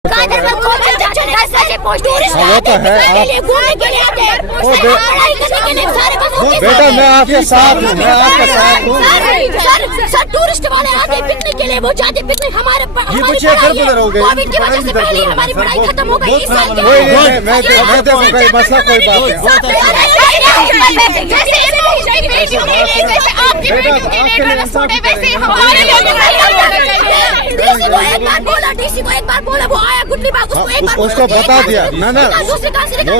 वो तो है बेटा, मैं आपके साथ हूँ, मैं आपके साथ हूँ। सर टूरिस्ट वाले आते पिकनिक के लिए, वो जाते पिकनिक हमारे ये बच्चे घर गुजर हो गए, कोविड की वजह से पहले हमारी पढ़ाई खत्म हो गई। मैं देखूंगा, ये मसला कोई बात नहीं। डीसी को एक बार बोला, वो आया गुटली बाग, उसको एक बार उसको बता दिया ना वो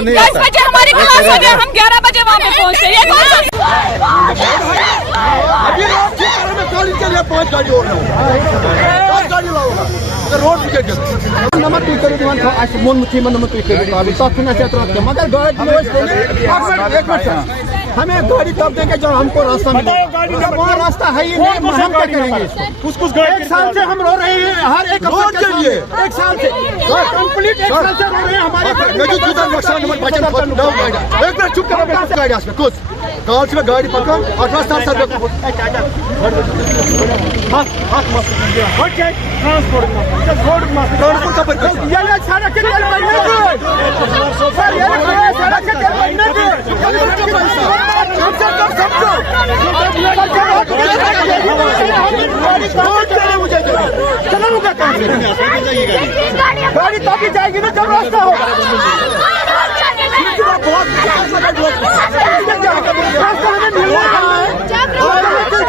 नहीं 10 बजे हमारी क्लास हो गया, हम 11 बजे वहाँ पे पहुँचे। ये कौन सा अभी रोड ठीक करने में गाड़ी के लिए 5 गाड़ी और लाऊंगा, 10 गाड़ी लाऊंगा रोड ठीक कर नमक तू करो दीवान था आज मोन मुठी मन नमक तू करो अभी तक ना चल रहा है मगर गाड़ी एक मिनट हमें गाड़ी तब देंगे जब हमको रास्ता मिले। वहाँ रास्ता है ही नहीं, हम क्या करेंगे इसको? एक साल से हम रो रहे हैं, हर एक रोड के लिए एक साल से कंप्लीट एक साल से रो रहे हैं हमारे। एक मिनट चुप करो, गाड़ी में कुछ कार से गाड़ी पकड़ 18 साल गाड़ी तभी जाएगी ना जब रास्ता होगा।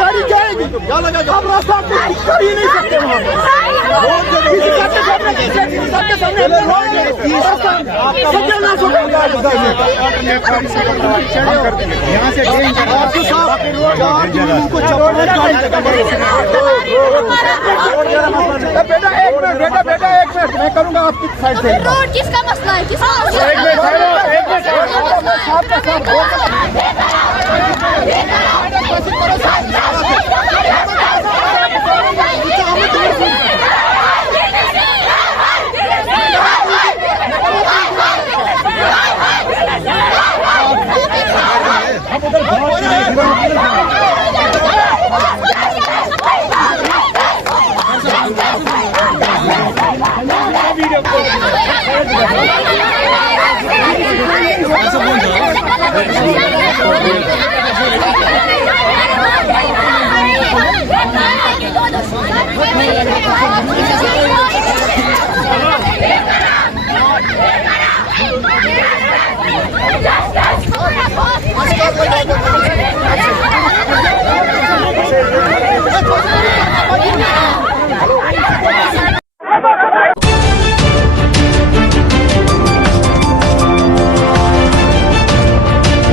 गाड़ी जाएगी अब रास्ता आप कर ही नहीं सकते वहाँ बेटा एक मिनट मैं करूँगा आपकी साइड से। रोड किसका मसला है? किसका मसला है?